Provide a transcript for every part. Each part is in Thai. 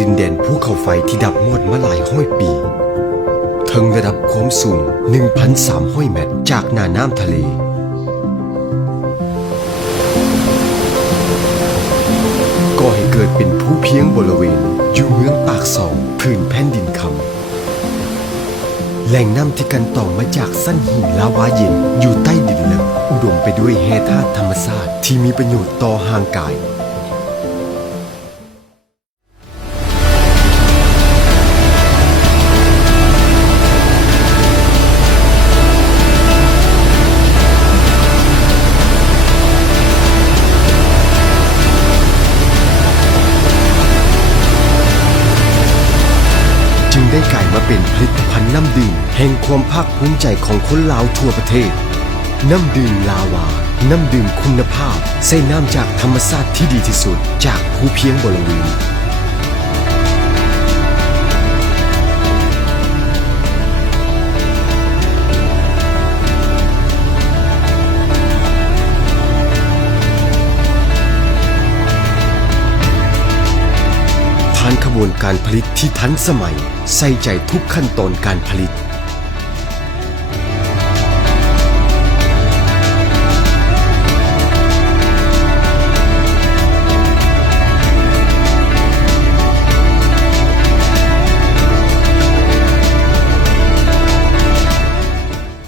ดินแดนภูเขาไฟที่ดับมอดมาหลายห้อยปีถึงระดับความสูง 1,300 เมตรจากหน้าน้ำทะเลก่อให้เกิดเป็นภูเพียงบริเวณอยู่เมืองปากซองพื้นแผ่นดินคำแหล่งน้ำที่กันต่อมาจากสั้นหินลาวาเย็นอยู่ใต้ดินลึกอุดมไปด้วยแร่ธาตุธรรมชาติที่มีประโยชน์ต่อร่างกายจึงได้กลายมาเป็นผลิตภัณฑ์น้ำดื่มแห่งความภาคภูมิใจของคนลาวทั่วประเทศน้ำดื่มลาวาน้ำดื่มคุณภาพใส่น้ำจากธรรมชาติที่ดีที่สุดจากภูเพียงบริเวณผ่านขบวนการผลิตที่ทันสมัยใส่ใจทุกขั้นตอนการผลิต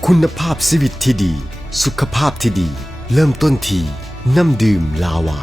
คุณภาพชีวิตที่ดีสุขภาพที่ดีเริ่มต้นที่น้ำดื่มลาวา